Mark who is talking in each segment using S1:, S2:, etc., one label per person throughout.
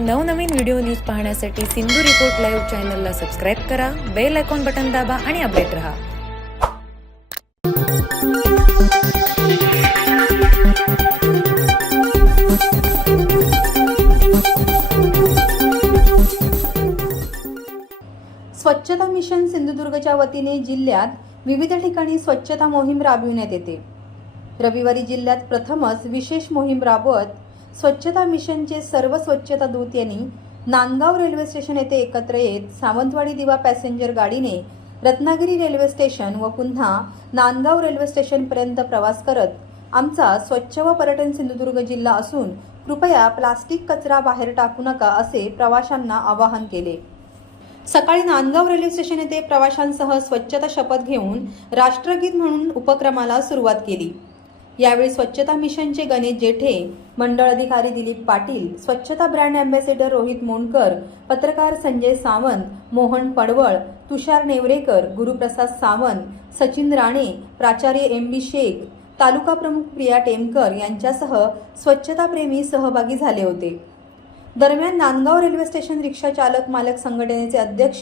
S1: नवनवीन video news पाहण्यासाठी Sindhu report live चॅनलला सबस्क्राईब करा बेल आयकॉन बटन दाबा आणि अपडेट रहा.
S2: स्वच्छता मिशन सिंधुदुर्गच्या वतीने जिल्ह्यात विविध ठिकाणी स्वच्छता मोहीम राबविण्यात येते. रविवारी जिल्ह्यात प्रथमच विशेष मोहीम राबवत स्वच्छता मिशनचे सर्व स्वच्छता दूत यांनी नांदगाव रेल्वे स्टेशन येथे एकत्र येत सावंतवाडी दिवा पॅसेंजर गाडीने रत्नागिरी रेल्वे स्टेशन व पुन्हा नांदगाव रेल्वे स्टेशनपर्यंत प्रवास करत आमचा स्वच्छ व पर्यटन सिंधुदुर्ग जिल्हा असून कृपया प्लास्टिक कचरा बाहेर टाकू नका असे प्रवाशांना आवाहन केले. सकाळी नांदगाव रेल्वे स्टेशन येथे प्रवाशांसह स्वच्छता शपथ घेऊन राष्ट्रगीत म्हणून उपक्रमाला सुरुवात केली. यावेळी स्वच्छता मिशनचे गणेश जेठे मंडळ अधिकारी दिलीप पाटील स्वच्छता ब्रँड अँबॅसेडर रोहित मोंडकर पत्रकार संजय सावंत मोहन पडवळ तुषार नेवरेकर गुरुप्रसाद सावंत सचिन राणे प्राचार्य एम बी शेख तालुका प्रमुख प्रिया टेमकर यांच्यासह स्वच्छताप्रेमी सहभागी झाले होते. दरम्यान नांदगाव रेल्वे स्टेशन रिक्षा चालक मालक संघटनेचे अध्यक्ष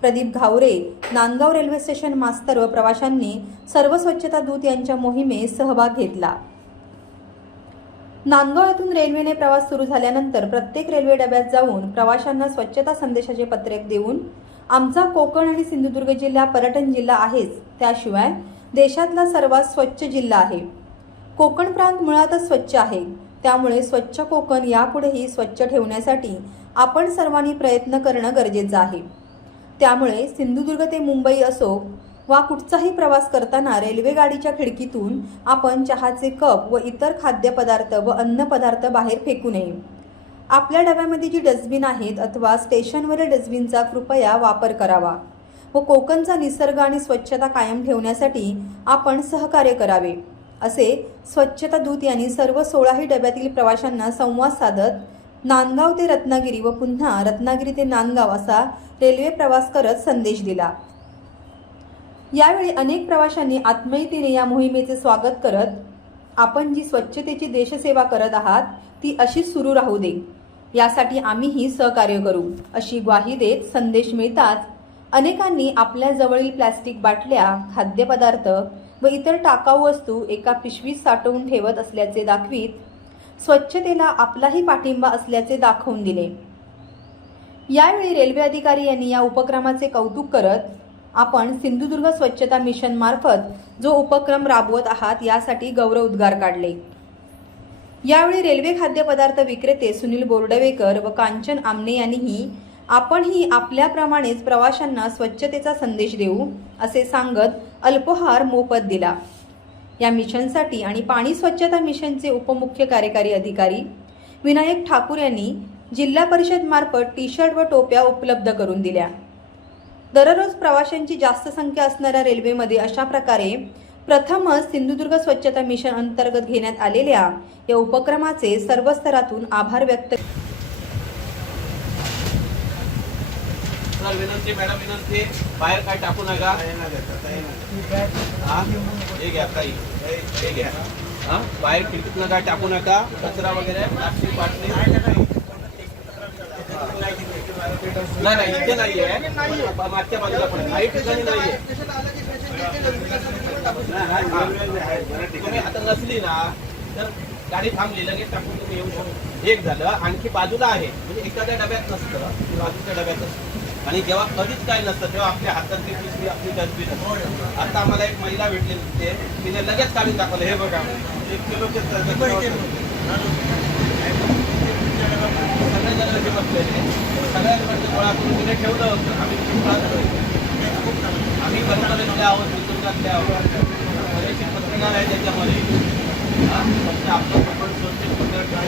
S2: Pradeep Ghavare Nandgaon railway station master व प्रवाशांनी सर्व स्वच्छता दूत यांच्या मोहिमेत सहभाग घेतला. नांदगाव येथून रेल्वेने प्रवास सुरू झाल्यानंतर प्रत्येक रेल्वे डब्यात जाऊन प्रवाशांना स्वच्छता संदेशाचे पत्रक देऊन आमचा कोकण आणि सिंधुदुर्ग जिल्हा पर्यटन जिल्हा आहेच त्याशिवाय देशातला सर्वात स्वच्छ जिल्हा आहे. कोकण प्रांत मुळातच स्वच्छ आहे. त्यामुळे स्वच्छ कोकण यापुढेही स्वच्छ ठेवण्यासाठी आपण सर्वांनी प्रयत्न करणं गरजेचं आहे. त्यामुळे सिंधुदुर्ग ते मुंबई असो वा कुठचाही प्रवास करताना रेल्वे गाडीच्या खिडकीतून आपण चहाचे कप व इतर खाद्यपदार्थ व अन्नपदार्थ बाहेर फेकू नये. आपल्या डब्यामध्ये जी डस्टबिन आहेत अथवा स्टेशनवरील डस्टबिनचा कृपया वापर करावा व कोकणचा निसर्ग आणि स्वच्छता कायम ठेवण्यासाठी आपण सहकार्य करावे. असे स्वच्छता दूत यांनी सर्व सोळाही डब्यातील प्रवाशांना संवाद साधत नांदगाव ते रत्नागिरी व पुन्हा रत्नागिरी ते नांदगाव असा रेल्वे प्रवास करत संदेश दिला. यावेळी अनेक प्रवाशांनी आत्मीयतेने या मोहिमेचे स्वागत करत आपण जी स्वच्छतेची देशसेवा करत आहात ती अशीच सुरू राहू दे. यासाठी आम्हीही सहकार्य करू अशी ग्वाही देत संदेश मिळताच अनेकांनी आपल्या जवळील प्लॅस्टिक बाटल्या खाद्यपदार्थ व इतर टाकाऊ वस्तू एका पिशवीत साठवून ठेवत असल्याचे दाखवीत स्वच्छतेला आपलाही पाठिंबा असल्याचे दाखवून दिले. यावेळी रेल्वे अधिकारी यांनी या उपक्रमाचे कौतुक करत आपण सिंधुदुर्ग स्वच्छता मिशन मार्फत जो उपक्रम राबवत आहात यासाठी गौरव उद्गार काढले. यावेळी रेल्वे खाद्यपदार्थ विक्रेते सुनील बोर्डवेकर व कांचन आमने यांनीही आपणही आपल्याप्रमाणेच प्रवाशांना स्वच्छतेचा संदेश देऊ असे सांगत अल्पोहार मोफत दिला. या मिशनसाठी आणि पाणी स्वच्छता मिशनचे उपमुख्य कार्यकारी अधिकारी विनायक ठाकूर यांनी जिल्हा परिषदमार्फत टी शर्ट व टोप्या उपलब्ध करून दिल्या. दररोज प्रवाशांची जास्त संख्या असणाऱ्या रेल्वेमध्ये अशा प्रकारे प्रथमच सिंधुदुर्ग स्वच्छता मिशन अंतर्गत घेण्यात आलेल्या या उपक्रमाचे सर्व स्तरातून आभार व्यक्त
S3: सर विनंती मॅडम विनंती बाहेर काय टाकू नका. हा? हे घ्या ताई. हे घ्या. हा? बाहेर खिडकीतनं काय टाकू नका. कचरा वगैरे प्लास्टिक बाटली. नाही नाही इथे नाहीये. मागच्या बाजूला पण काही ठिकाणी नाहीये. तुम्ही आता नसली ना तर गाडी थांबली लगेच टाकून तुम्ही येऊ शकता. एक झालं आणखी बाजूला आहे. म्हणजे एखाद्या डब्यात नसतं बाजूच्या डब्यात असतं आणि जेव्हा कधीच काय नसतं तेव्हा आपल्या हातात ती पिशवी आपली डस्टबिन असते. आता आम्हाला एक महिला भेटली तिथे तिने लगेच काढून दाखवलं हे बघा एक किलो सगळे जण कसे बसलेले सगळ्यांकडे गोळा करून तिने ठेवलं होतं आम्ही. आम्ही कर्मचाऱ्यातले आहोत उद्योगातले आहोत पत्रकार आहे त्याच्यामध्ये स्वच्छ पत्र ठेवायची आपण